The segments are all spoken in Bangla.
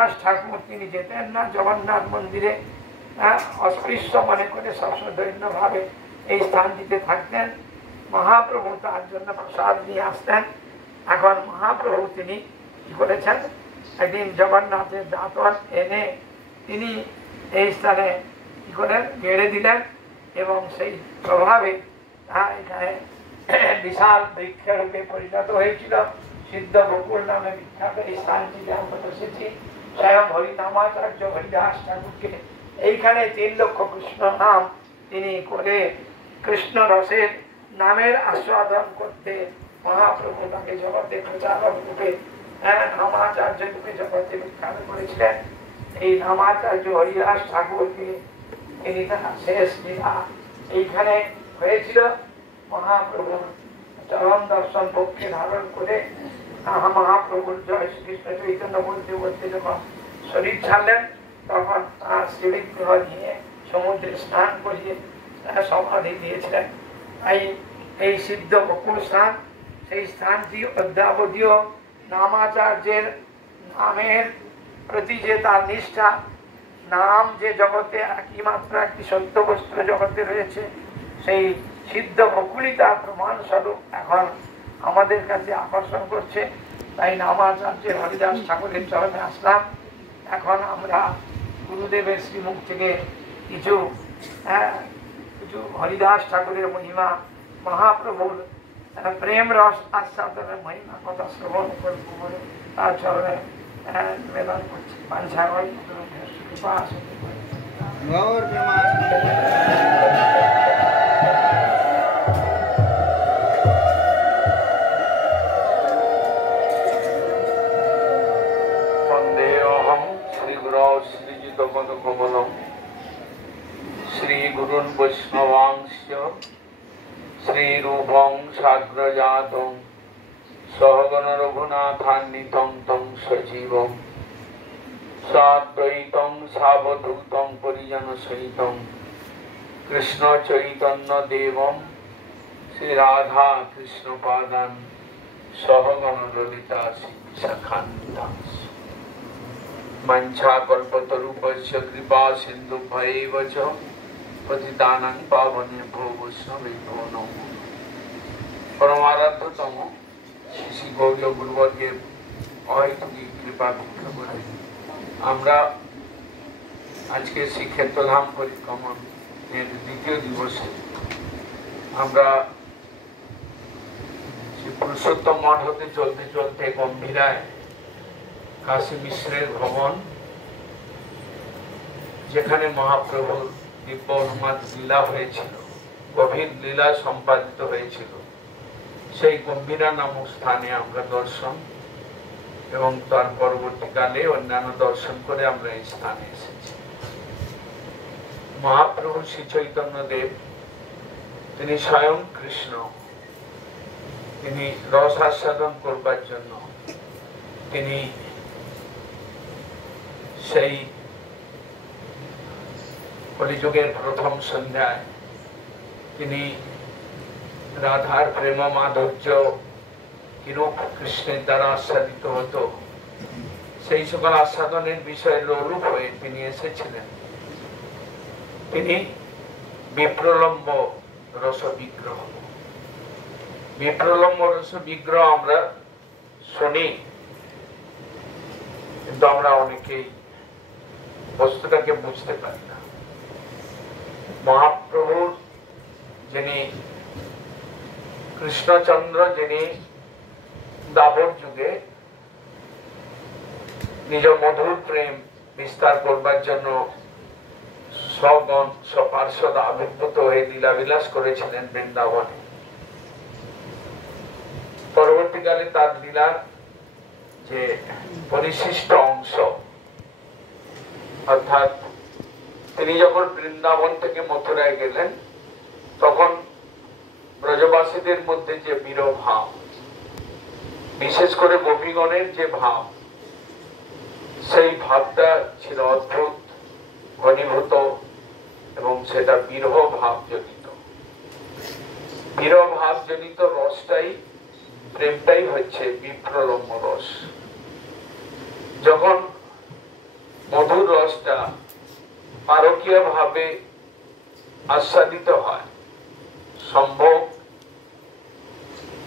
ঠাকুর তিনি যেতেন না জগন্নাথ মন্দিরে, অস্পৃশ্য মনে করে সবসময় দৈন্য ভাবে এই স্থানটিতে থাকতেন। মহাপ্রভু তার জন্য প্রসাদ নিয়ে আসতেন। এখন মহাপ্রভু তিনি কি করেছেন, একদিন জগন্নাথের দাঁতন এনে তিনি এই স্থানে কি করেন গেড়ে দিলেন এবং সেই প্রভাবে এখানে বিশাল বৃক্ষের রূপে পরিণত হয়েছিল। সিদ্ধ বকুল নামে বিখ্যাত এই স্থানটিতে আমরা বসেছি। স্বয়ং হরিনামাচার্য হরিদাস ঠাকুরকে এইখানে 3 লক্ষ কৃষ্ণ নাম তিনি করে কৃষ্ণ রসের নামের আস্বাদন করতে মহাপ্রভু তাকে জগতে প্রচারক রূপে নামাচার্য রূপে জগতে বিখ্যাত করেছিলেন। এই নামাচার্য হরিদাস ঠাকুরকে তিনি তার শেষ লীলা এইখানে হয়েছিল। মহাপ্রভুর চরণ দর্শন পক্ষে ধারণ করে মহাপ্রভুর জয় শ্রীকৃষ্ণ চৈতন্য বলতে বলতে যখন শরীর ছাড়লেন, তখন তার শ্রীবিগ্রহ নিয়ে সমুদ্রে স্নান করিয়ে সমাধি দিয়েছিলেন। এই সিদ্ধ বকুল স্থান, সেই স্থানটি অদ্যাবধীয় নামাচার্যের নামের প্রতি যে তার নিষ্ঠা, নাম যে জগতে একমাত্র একটি সত্য বস্তু জগতে রয়েছে, সেই সিদ্ধ বকুলই তার প্রমাণ স্বরূপ এখন আমাদের কাছে আকর্ষণ করছে। তাই নামাচার্যের হরিদাস ঠাকুরের চরণে আসলাম। এখন আমরা গুরুদেবের শ্রীমুখ থেকে কিছু হরিদাস ঠাকুরের মহিমা, মহাপ্রভুর প্রেম রস আস্বাদনের মহিমা কথা শ্রবণ করবো বলে তার চরণে নিবেদন করছি। পাঞ্চাগর কৃপা श्रीगुरुन् वैष्णवांश्च श्रीरूपं साग्रजातं सहगण रघुनाथान्वितं तं सजीवं साद्वैतं सावधूतं परिजनसहितं कृष्ण चैतन्य देवं श्रीराधा कृष्णपादान् सहगण ललिता श्रीविशाखान्वितांश्च मंचाकल्पतरुभ्यश्च कृपा सिन्धुभ्यैव च पतितानां पावनेभ्यो वैष्णवेभ्यो नमो। परमाराध्यतम শ্রী গৌরীয় গুরুবর্গের অহেতুকী কৃপা ভিক্ষা করে আমরা আজকে শ্রীক্ষেত্রধাম পরিক্রমণের দ্বিতীয় দিবসে আমরা শ্রী পুরুষোত্তম মঠ হতে চলতে চলতে গম্ভীরায় কাশী মিশ্রের ভবন, যেখানে মহাপ্রভুর দিব্য অনুমাদ লীলা হয়েছিল, গভীর লীলা সম্পাদিত হয়েছিল, সেই গম্ভীরা নামক স্থানে আমরা দর্শন এবং তার পরবর্তীকালে অন্যান্য দর্শন করে আমরা এই স্থানে এসেছি। মহাপ্রভু শ্রী চৈতন্য দেব তিনি স্বয়ং কৃষ্ণ, তিনি রস আস্বাদন করবার জন্য তিনি সেই কলিযুগের প্রথম সন্ধ্যায় তিনি রাধার প্রেম মাধুর্য কিরূপ কৃষ্ণের দ্বারা আস্বাদিত হতো, সেই সকল আস্বাদনের বিষয়ে লোলুপ হয়ে তিনি এসেছিলেন। তিনি বিপ্রলম্ব রস বিগ্রহ, বিপ্রলম্ব রস বিগ্রহ আমরা শুনি, কিন্তু আমরা অনেকেই বস্তুটাকে বুঝতে পারি না। মহাপ্রভুর যিনি কৃষ্ণচন্দ্র, যিনি দাবর যুগে নিজ মধুর প্রেম বিস্তার করবার জন্য স্বগণ স্বপার্শ্বদ আবির্ভূত হয়ে লীলাবিলাস করেছিলেন বৃন্দাবনে। পরবর্তীকালে তার লীলার যে পরিশিষ্ট অংশ, অর্থাৎ তিনি যখন বৃন্দাবন থেকে মথুরায় গেলেন, তখন ব্রজবাসীদের মধ্যে যে বিরহ ভাব, বিশেষ করে গোপীগণের যে ভাব, সেই ভাবটা ছিল অদ্ভুত, ঘনীভূত এবং সেটা বিরহ ভাব জনিত। বিরহ ভাব জনিত রসটাই, প্রেমটাই হচ্ছে বিপ্রলম্ব রস। যখন পারকীয় ভাবে আস্বাদিত হয়। সম্ভোগ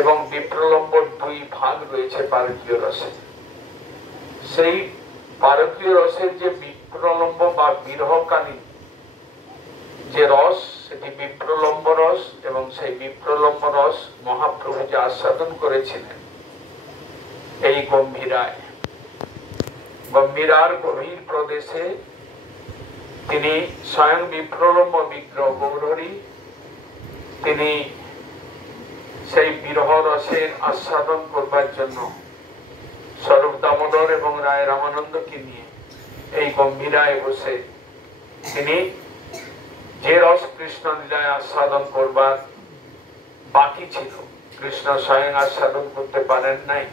এবং বিপ্রলম্ব দুই ভাগ রয়েছে পারকীয় রসে। সেই পারকীয় রসের যে বিপ্রলম্ব বা বিরহকালীন যে রস, সেটি বিপ্রলম্ব রস, এবং সেই বিপ্রলম্ব রস মহাপ্রভু যে আস্বাদন করেছিলেন এই গম্ভীরায়, গম্ভীরার গভীর প্রদেশে তিনি স্বয়ং বিপ্রলম্ব বিগ্রহ গৌরহরি, তিনি সেই বিরহ রসের আস্বাদন করবার জন্য স্বরূপ দামোদর এবং রায় রামানন্দকে নিয়ে এই গম্ভীরায় বসে তিনি যে রস কৃষ্ণ লীলায় আস্বাদন করবার বাকি ছিল, কৃষ্ণ স্বয়ং আস্বাদন করতে পারেন নাই,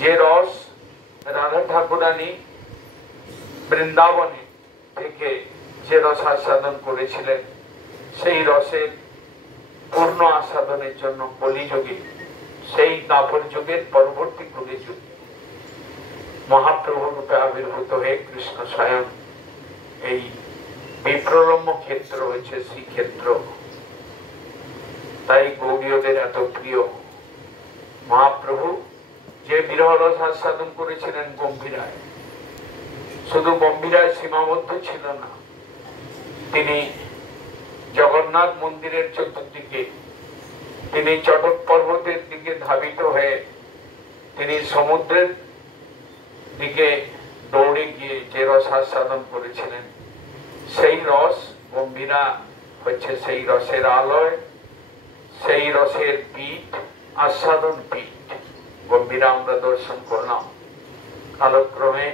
যে রস রাধা ঠাকুরানী বৃন্দাবনে থেকে যে রস আস্বাদন করেছিলেন, সেই রসের পূর্ণ আস্বাদনের জন্য কলিযুগে, সেই দাপর যুগের পরবর্তী কলিযুগে মহাপ্রভু রূপে আবির্ভূত হয়ে কৃষ্ণ স্বয়ং এই বিপ্রলম্ব ক্ষেত্র হচ্ছে শ্রীক্ষেত্র। তাই গৌড়ীয়দের এত প্রিয় মহাপ্রভু যে বিরহ রস আস্বাদন করেছিলেন গম্ভীরায়, শুধু গম্ভীরায় সীমাবদ্ধ ছিল না, তিনি জগন্নাথ মন্দিরের চতুর্দিকে, তিনি চটক পর্বতের দিকে ধাবিত হয়ে তিনি সমুদ্রের দিকে দৌড়ে গিয়ে যে রস আস্বাদন করেছিলেন, সেই রস গম্ভীরা হচ্ছে সেই রসের আলয়, সেই রসের পীঠ, আস্বাদন পীঠ। গম্ভীরা আমরা দর্শন করলাম। কালক্রমে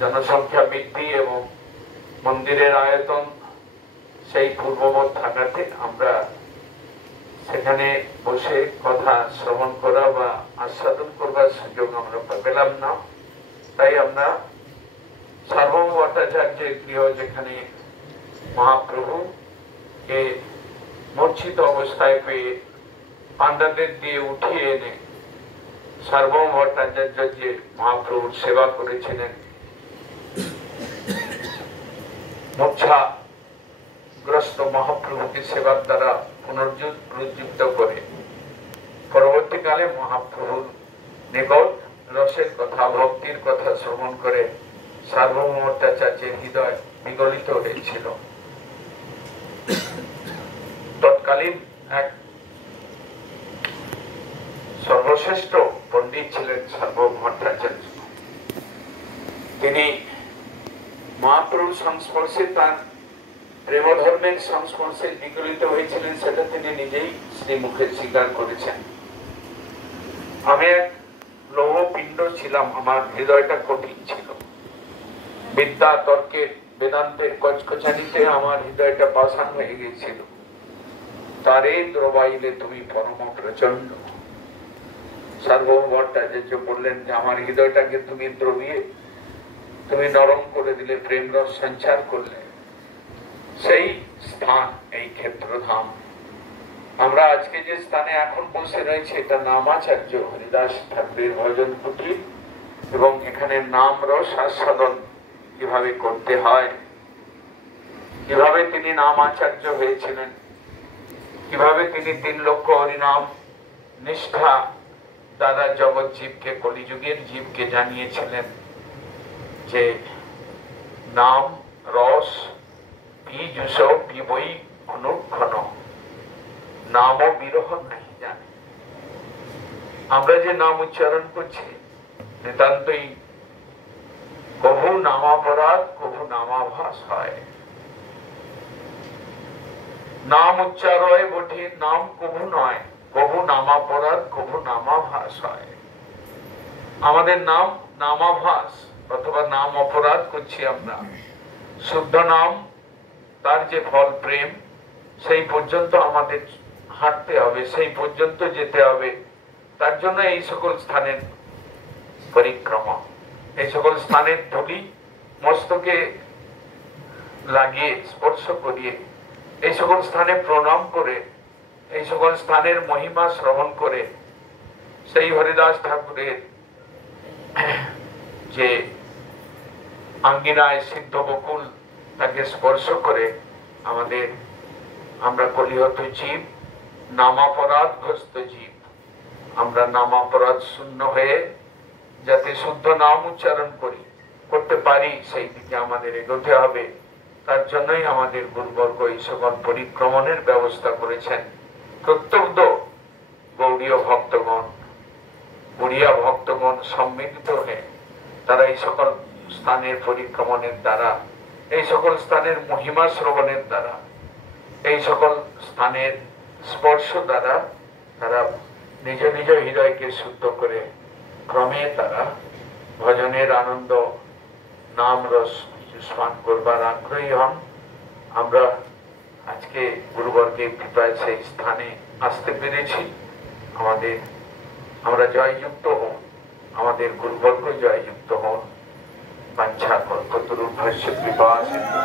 জনসংখ্যা বৃদ্ধি এবং মন্দিরের আয়তন সেই পূর্ববৎ থাকাতে আমরা সেখানে বসে কথা শ্রবণ করা বা আস্বাদন করবার সুযোগ আমরা পেলাম না। তাই আমরা সার্বভৌম ভট্টাচার্যের গৃহ, যেখানে মহাপ্রভু কে মূর্ছিত অবস্থায় পেয়ে পাণ্ডাদের দিয়ে উঠিয়ে এনে সার্বভৌম ভট্টাচার্য যে মহাপ্রভুর সেবা করেছিলেন, মূর্ছাগ্রস্ত মহাপ্রভুকে সেবার দ্বারা পুনরুজ্জীবিত করে পরবর্তীকালে মহাপ্রভুর নিকট রসের কথা, ভক্তির কথা শ্রবণ করে সার্বভৌম ভট্টাচার্যের হৃদয় বিগলিত হয়েছিল। তৎকালীন এক সর্বশ্রেষ্ঠ পণ্ডিত ছিলেন সার্বভৌম ভট্টাচার্য। তিনি মহাপ্রভুর সংস্পর্শে, তার প্রেমধর্মের সংস্পর্শে বিগলিত হয়েছিলেন, সেটা তিনি নিজেই শ্রীমুখে স্বীকার করেছেন। আমি এক লৌহ পিণ্ড ছিলাম, আমার হৃদয়টা কঠিন ছিল, বিদ্যা তর্কের বেদান্তের কচকচানিতে আমার হৃদয়টা পাষাণ হয়ে গিয়েছিল। তারে দ্রবাইলে তুমি পরম প্রচন্ড। সার্বভৌম ভট্টাচার্য বললেন যে আমার হৃদয়টাকে তুমি দ্রবিয়ে তুমি নরম করে দিলে, প্রেম রস সঞ্চার করলে। সেই স্থান এই ক্ষেত্রধাম। আমরা আজকে যে স্থানে এখন বসে রয়েছে, এটা নামাচার্য হরিদাস ঠাকুরের ভজন কুটির, এবং এখানে নাম রস আস্বাদন কিভাবে করতে হয়, কিভাবে তিনি নামাচার্য হয়েছিলেন, কিভাবে তিনি 3 লক্ষ হরিনাম নিষ্ঠা দ্বারা জগৎ জীবকে, কলিযুগের জীবকে জানিয়েছিলেন যে নাম রস বীজ পিবই অনুক্ষণ, নাম ও বিরহ নাই জানে। আমরা যে নাম উচ্চারণ করছি, নিতান্তই কভু নামাপরাধ কভু নামাভাস হয়। নাম উচ্চারয় বটে, নাম কভু নয়, কভু নামাপরাধ কভু নামাভাস হয়। আমাদের নাম নামাভাস অথবা নাম অপরাধ করছি আমরা। শুদ্ধ নাম, তার যে ফল প্রেম, সেই পর্যন্ত আমাদের হাঁটতে হবে, সেই পর্যন্ত যেতে হবে। তার জন্য এই সকল স্থানের পরিক্রমা, এই সকল স্থানের ধুলি মস্তকে লাগিয়ে স্পর্শ করিয়ে, এই সকল স্থানে প্রণাম করে, এই সকল স্থানের মহিমা শ্রবণ করে সেই হরিদাস ঠাকুরের যে আঙ্গিনায় সিদ্ধ বকুল তাকে স্পর্শ করে আমরা কলিহত জীব, নামাপরাধগ্রস্ত জীব, আমরা নামাপরাধ শূন্য হয়ে যাতে শুদ্ধ নাম উচ্চারণ করতে পারি, সেই দিকে আমাদের এগোতে হবে। তার জন্যই আমাদের গুরুবর্গ এই সকল পরিক্রমণের ব্যবস্থা করেছেন। প্রত্যক্ষ গৌড়ীয় ভক্তগণ, উড়িয়া ভক্তগণ সম্মিলিত হয়ে তারা এই সকল স্থানের পরিক্রমণের দ্বারা, এই সকল স্থানের মহিমা শ্রবণের দ্বারা, এই সকল স্থানের স্পর্শ দ্বারা তারা নিজ নিজ হৃদয়কে শুদ্ধ করে ক্রমে তারা ভজনের আনন্দ, নাম রস পান করবার আগ্রহী হন। আমরা আজকে গুরুবর্গের কৃপায় সেই স্থানে আসতে পেরেছি। আমরা জয়যুক্ত হন, আমাদের গুরুবর্গ জয়যুক্ত হন। বাঞ্ছা কল্পতরুভ্যস্য কৃপা সিন্ধু।